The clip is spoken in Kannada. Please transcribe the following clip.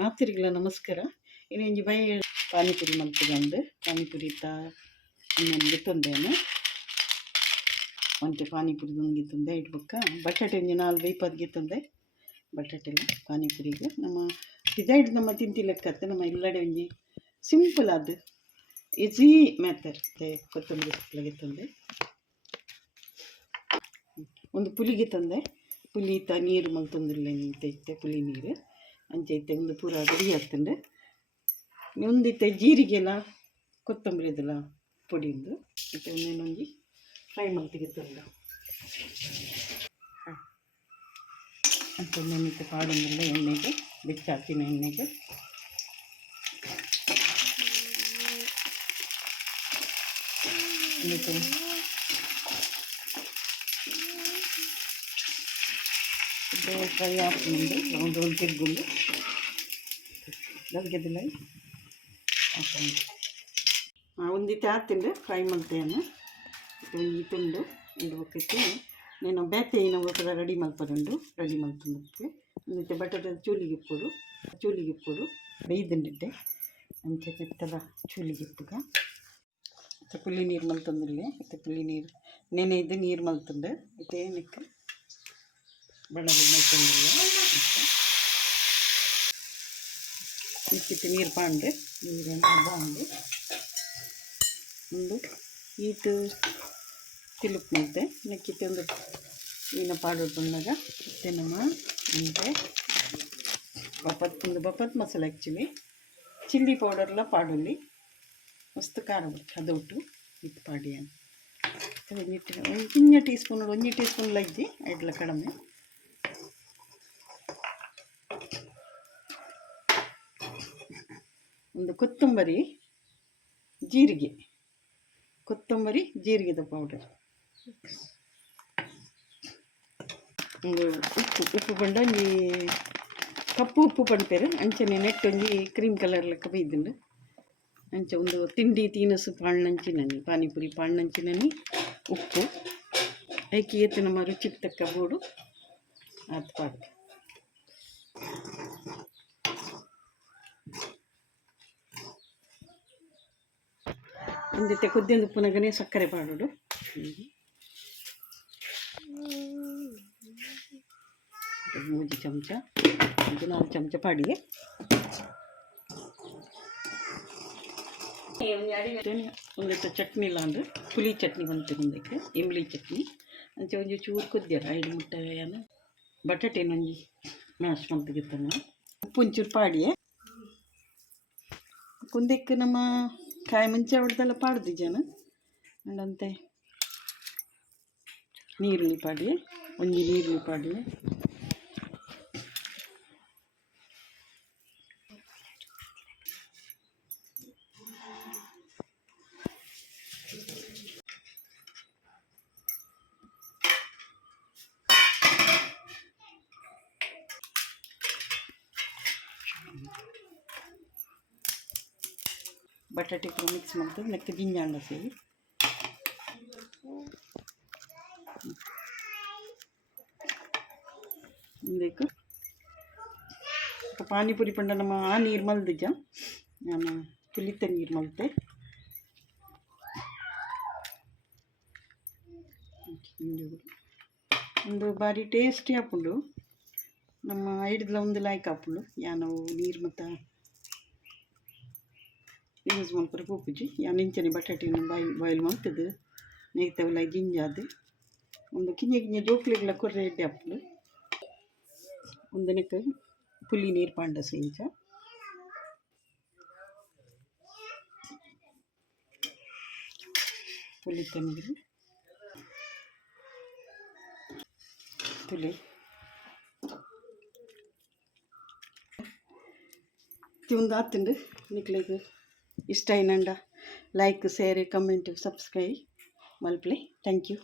ಮಾತಿರಿಗಳ ನಮಸ್ಕಾರ. ಇನ್ನು ಇಂಜಿ ಬೈ ಪಾನಿಪುರಿ ಮಲ್ಪುಗಂಡು ಪಾನಿಪುರಿ ಇನ್ನೊಂದು ತೊಂದೇನು ಒಂಟೆ ಪಾನಿಪುರಿ ನುಂಗಿತ್ತಂದೆ ಇಟ್ಟು ಬೊಕ್ಕ ಬಟಾಟೆ ಒಂಜಿ 4-5 ಗಿತ್ತಂದೆ ಬಟಾಟೆ ಪಾನಿಪುರಿಗೆ ನಮ್ಮ ಪಿಜ್ಜಾ ನಮ್ಮ ತಿಂತಿ ಲೆಕ್ಕತ್ತೆ ನಮ್ಮ ಇಲ್ಲಡೆ ಒಂಜಿ ಸಿಂಪಲ್ ಅದು ಈಸಿ ಮೆಥಡ್ ಕೊತ್ತಂಬರಿ ಸೊಪ್ಪುಗಿತ್ತಂದೆ ಒಂದು ಪುಲಿಗೆ ತಂದೆ ಪುಲಿ ನೀರು ಮಲ್ತೊಂದಿಲ್ಲ ಇತ್ತೆ ಪುಲಿ ನೀರು ಅಂಚೈತೆ ಒಂದು ಪೂರ ರೆಡಿ ಆಗ್ತಂಡೆ ಒಂದಿತ್ತೆ ಜೀರಿಗೆಲ್ಲ ಕೊತ್ತಂಬರಿ ಅದೆಲ್ಲ ಪುಡಿ ಒಂದು ಮತ್ತು ಒಂದೇನೊಂದು ಫ್ರೈ ಮಲ್ತಿಗಿತ್ತಲ್ಲ ಅಂತ ನೆನಿಟ್ಟು ಪಾಡೊಂದಿಲ್ಲ ಎಣ್ಣೆಗೆ ಬಿಚ್ಚಾಕಿನ ಎಣ್ಣೆಗೆ ಫ್ರೈ ಹಾಕ್ಕೊಂಡು ರೌಂಡ್ ತಿರ್ಗುಂಡು ಗಲ್ಗೆದಿಲ್ಲ ಒಂದಿತ್ತು ಹಾಕ್ತಿಂಡು ಫ್ರೈ ಮಾಡ್ತೇನೆ ಈ ತುಂಡು ಇಂಡು ಹೋಗ್ತೈತಿ నేను ಬೇತೆಯಿನ ಒಬ್ಬರ ರೆಡಿ ಮಲ್ಪದುಂಡು ರೆಡಿ ಮಲ್ಪುಂಡು ಮತ್ತು ಬಟಾಟೆ ಚೂಲಿಗಿಪ್ಪುಡು ಬೇಯ್ದುಂಡಿಟ್ಟೆ ಅಂಚೆ ತೆತ್ತಲ ಚೂಲಿಗಿಪ್ಪುಗ ಮತ್ತು ಪುಳಿ ನೀರು ಮಲ್ತೊಂದಿಲ್ಲ ಮತ್ತು ಪುಳಿ ನೀರು ನೆನೆದು ನೀರು ಮಲ್ತುಂಡು ಮತ್ತು ಏನಕ್ಕೆ ಬಣ್ಣದ ಮಲ್ತೊಂದಿಲ್ಲ ಇಟ್ಟಿಟ್ಟು ನೀರು ಪಾಂಡು ನೀರನ್ನು ಬಾಂಡು ಒಂದು ಈಟು ತಿಳುಪು ಮತ್ತೆ ನೆಕ್ಕಿಟ್ಟು ಒಂದು ಈನ ಪಾಡೋದು ಬಂದಾಗ ಮತ್ತೆ ನಮ್ಮ ಮುಂದೆ ಬಪ್ಪತ್ ಮಸಾಲೆ ಆ್ಯಕ್ಚುಲಿ ಚಿಲ್ಲಿ ಪೌಡರ್ಲ ಪಾಡುಲ್ಲಿ ಮಸ್ತ್ ಖಾರ ಬರ್ತದೆ ಅದೊಟ್ಟು ಇತ್ತು ಪಾಡಿ ಅಂತ ಒಂಜಿ ಟೀ ಸ್ಪೂನ್ ಲಜ್ಜಿ ಐಟ್ಲ ಕಡಿಮೆ ಒಂದು ಕೊತ್ತಂಬರಿ ಜೀರಿಗೆದ ಪೌಡರ್ ಒಂದು ಉಪ್ಪು ಬಂಡ ಒಂಜಿ ಕಪ್ಪು ಉಪ್ಪು ಪಡ್ಪೇರು ಅಂಚನೆ ನೆಟ್ ಒಂಜಿ ಕ್ರೀಮ್ ಕಲರ್ ಲೆಕ್ಕ ಬೈದುಂಡು ಅಂಚೆ ಒಂದು ತಿಂಡಿ ತೀನಸು ಪಾಣ್ಣಂಚಿನನಿ ಪಾನಿಪುರಿ ಪಾಣ್ಣಂಚಿನನಿ ಉಪ್ಪು ಐಕಿ ಎತ್ತು ನಮ್ಮ ರುಚಿಗೆ ತಕ್ಕ ಬೋಡು ಅದು ಪಾಡು ಒಂದಿತ್ತೆ ಕುದ್ದಿನ ಉಪ್ಪುನಾಗನೇ ಸಕ್ಕರೆ ಪಾಡೋಡು ಮೂಜಿ ಚಮಚ 4 ಚಮಚ ಪಾಡಿಗೆ ಒಂದಿತ್ತು ಚಟ್ನಿ ಇಲ್ಲ ಅಂದ್ರೆ ಪುಳಿ ಚಟ್ನಿ ಬಂತು ಮುಂದಕ್ಕೆ ಇಂಬ್ಳಿ ಚಟ್ನಿ ಅಂಚೆ ಒಂಜಿ ಚೂರು ಕುದ್ಯರ 5 ಮುಟ್ಟೆಯನ್ನು ಬಟಾಟೆನ ಒಂಜಿ ಮ್ಯಾಶ್ ಮಂತಿಗಿತ್ತಾನ ಉಪ್ಪು ಒಂಚೂರು ಪಾಡಿಯೇ ಕುಂದಕ್ಕೆ ನಮ್ಮ ಕಾಯಿ ಮುಂಚೆ ಹೊಡೆದೆಲ್ಲ ಪಾಡ್ದು ಜನ ಅಂಡಂತೆ ನೀರುಳ್ಳಿ ಪಾಡಿ ಒಂಜಿ ನೀರುಳ್ಳಿ ಪಾಡಿ ಬಟಾಟೆ ಕೂಡ ಮಿಕ್ಸ್ ಮಾಡ್ಕೊಂಡು ನೆಕ್ಕ ಜಿಂಜಾಂಡ ಸೇರಿ ಬೇಕು ಪಾನಿಪುರಿ ಪಂಡ ನಮ್ಮ ಆ ನೀರು ಮಲ್ದಿಜ ನಾನು ಪುಲಿತ ನೀರು ಮಲ್ತೆ ಒಂದು ಬಾರಿ ಟೇಸ್ಟಿ ಹಾಕೊಂಡು ನಮ್ಮ ಐಡ್ಲ ಒಂದು ಲಾಯ್ಕ್ ಹಾಕೊಂಡು ನಾವು ನೀರು ಮತ್ತು ಯೂಸ್ ಮಾಡ್ತಾರೆ ಪೂಪುಜಿ ಇಂಚನೆ ಬಟಾಟೆನ ಬಾಯ್ಲ್ ಮಾಡ್ತದೆ ನೇಯ್ತವಲ್ಲ ಜಿಂಜಾದು ಒಂದು ಕಿಂಜ ಜೋಕ್ಲಿಗಳ ಕೊರ್ರೆ ಎಡ್ಡೆ ಹಾಪುಡು ಒಂದು ನೆಕ್ಕ ಪುಲಿ ನೀರು ಪಾಂಡ ಸೇಂಚ ಪುಲಿ ನೀರು ಪುಲಿ ಒಂದು ಆತುಂಡು ನಿಕ್ಲೆಗ್ ಇಷ್ಟ ಏನಂಡ ಲೈಕ್ ಶೇರ್ ಕಮೆಂಟ್ ಸಬ್ಸ್ಕ್ರೈಬ್ ಮಲ್ಪಲೆ ಥ್ಯಾಂಕ್ ಯು.